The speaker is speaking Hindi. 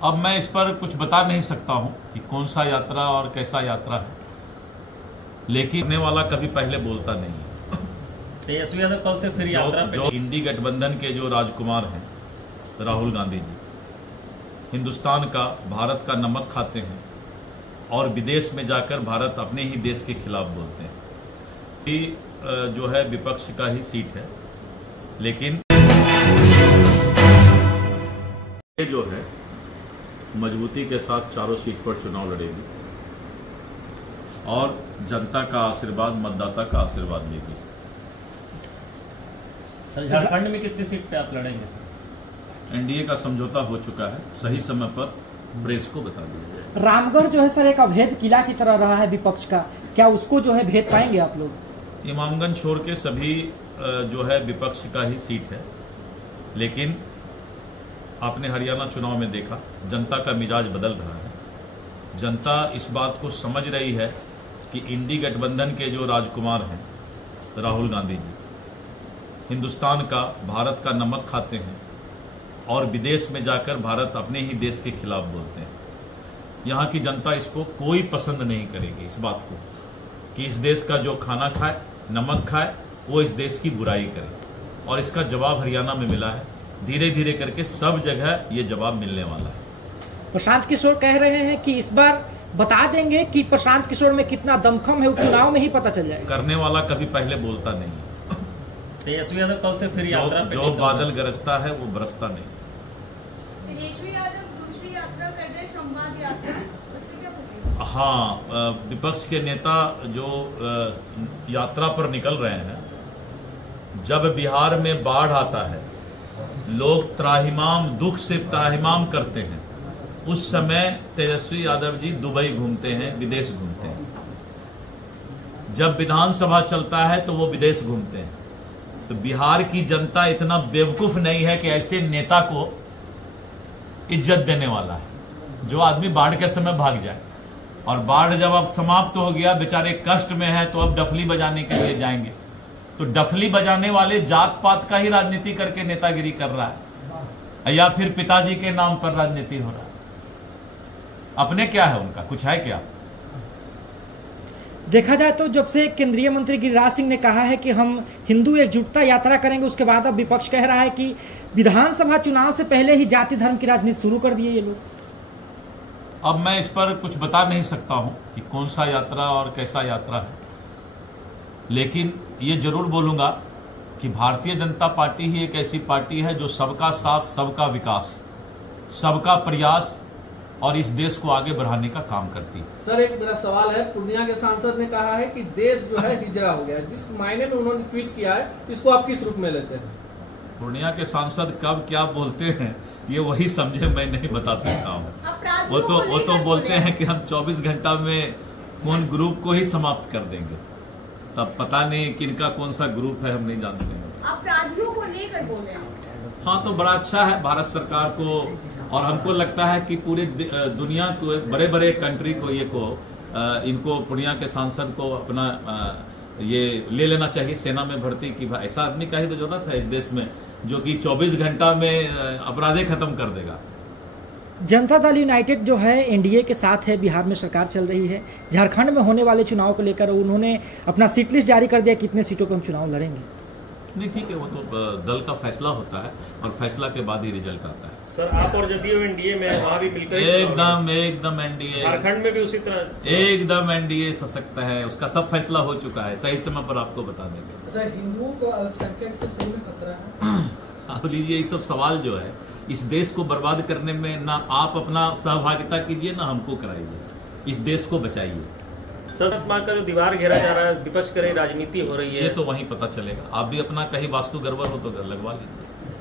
अब मैं इस पर कुछ बता नहीं सकता हूं कि कौन सा यात्रा और कैसा यात्रा है, लेकिन करने वाला कभी पहले बोलता नहीं है। तेजस्वी यादव कल से फिर यात्रा पे जो इंडी गठबंधन के जो राजकुमार हैं राहुल गांधी जी, हिंदुस्तान का, भारत का नमक खाते हैं और विदेश में जाकर भारत अपने ही देश के खिलाफ बोलते हैं कि जो है विपक्ष का ही सीट है, लेकिन ये जो है मजबूती के साथ चारों सीट पर चुनाव लड़ेगी और जनता का आशीर्वाद, मतदाता का आशीर्वाद लेगी। सर, झारखंड में कितनी सीट पे आप लड़ेंगे? एनडीए का समझौता हो चुका है, सही समय पर प्रेस को बता दिया जाएगा। रामगढ़ जो है सर एक अभेद किला की तरह रहा है विपक्ष का, क्या उसको जो है भेद पाएंगे आप लोग? इमामगंज छोड़ के सभी जो है विपक्ष का ही सीट है, लेकिन आपने हरियाणा चुनाव में देखा जनता का मिजाज बदल रहा है। जनता इस बात को समझ रही है कि इंडी गठबंधन के जो राजकुमार हैं राहुल गांधी जी, हिंदुस्तान का, भारत का नमक खाते हैं और विदेश में जाकर भारत अपने ही देश के खिलाफ बोलते हैं। यहाँ की जनता इसको कोई पसंद नहीं करेगी, इस बात को कि इस देश का जो खाना खाए, नमक खाए, वो इस देश की बुराई करे। और इसका जवाब हरियाणा में मिला है। धीरे धीरे करके सब जगह ये जवाब मिलने वाला है। प्रशांत किशोर कह रहे हैं कि इस बार बता देंगे कि प्रशांत किशोर में कितना दमखम है, चुनाव में ही पता चल जाएगा। करने वाला कभी पहले बोलता नहीं। तेजस्वी यादव कल से फिर यात्रा पे जो बादल गरजता है वो बरसता नहीं। तेजस्वी यादव दूसरी यात्रा कर रहे, संवाद यात्रा, उस पे क्या बोलेंगे? हाँ, विपक्ष के नेता जो यात्रा पर निकल रहे हैं, जब बिहार में बाढ़ आता है, लोग त्राहिमाम, दुख से त्राहिमाम करते हैं, उस समय तेजस्वी यादव जी दुबई घूमते हैं, विदेश घूमते हैं। जब विधानसभा चलता है तो वो विदेश घूमते हैं। तो बिहार की जनता इतना बेवकूफ नहीं है कि ऐसे नेता को इज्जत देने वाला है जो आदमी बाढ़ के समय भाग जाए, और बाढ़ जब अब समाप्त हो गया, बेचारे कष्ट में है, तो अब डफली बजाने के लिए जाएंगे। तो डफली बजाने वाले जात पात का ही राजनीति करके नेतागिरी कर रहा है, या फिर पिताजी के नाम पर राजनीति हो रहा है। अपने क्या है, उनका कुछ है क्या? देखा जाए तो जब से केंद्रीय मंत्री गिरिराज सिंह ने कहा है कि हम हिंदू एकजुटता यात्रा करेंगे, उसके बाद अब विपक्ष कह रहा है कि विधानसभा चुनाव से पहले ही जाति धर्म की राजनीति शुरू कर दिए ये लोग। अब मैं इस पर कुछ बता नहीं सकता हूं कि कौन सा यात्रा और कैसा यात्रा है, लेकिन ये जरूर बोलूंगा कि भारतीय जनता पार्टी ही एक ऐसी पार्टी है जो सबका साथ, सबका विकास, सबका प्रयास और इस देश को आगे बढ़ाने का काम करती है। सर, एक मेरा सवाल है। पूर्णिया के सांसद ने कहा है कि देश जो है हिजरा हो गया, जिस मायने में उन्होंने ट्वीट किया है, इसको आप किस रूप में लेते हैं? पूर्णिया के सांसद कब क्या बोलते हैं ये वही समझे, मैं नहीं बता सकता हूँ। वो तो बोलते हैं कि हम 24 घंटा में कौन ग्रुप को ही समाप्त कर देंगे। तब पता नहीं किनका कौन सा ग्रुप है, हम नहीं जानते हैं। अपराधियों को लेकर बोले आप? हाँ, तो बड़ा अच्छा है भारत सरकार को, और हमको लगता है कि पूरे दुनिया को, बड़े बड़े कंट्री को, इनको पूर्णिया के सांसद को अपना ये ले लेना चाहिए सेना में भर्ती की। ऐसा आदमी का ही तो जरूरत है इस देश में जो कि 24 घंटा में अपराधे खत्म कर देगा। जनता दल यूनाइटेड जो है एनडीए के साथ है, बिहार में सरकार चल रही है। झारखंड में होने वाले चुनाव को लेकर उन्होंने अपना सीट लिस्ट जारी कर दिया, कितने सीटों पर हम चुनाव लड़ेंगे। नहीं, ठीक है, वो तो दल का फैसला होता है और फैसला के बाद ही रिजल्ट आता है। सर, आप और जदयू एनडीए में, वहाँ भी मिलकर एकदम एनडीए, झारखंड में भी उसी तरह एकदम एनडीए सशक्त है, उसका सब फैसला हो चुका है, सही समय पर आपको बता देंगे। अच्छा, हिंदुओं को अल्पसंख्यक से सही में खतरा है? आप लीजिए, ये सब सवाल जो है इस देश को बर्बाद करने में ना आप अपना सहभागिता कीजिए, ना हमको कराइए। इस देश को बचाइए। संसद माँ का जो दीवार घेरा जा रहा है, विपक्ष करे राजनीति हो रही है, ये तो वहीं पता चलेगा। आप भी अपना कहीं वास्तु गड़बड़ हो तो लगवा लीजिए।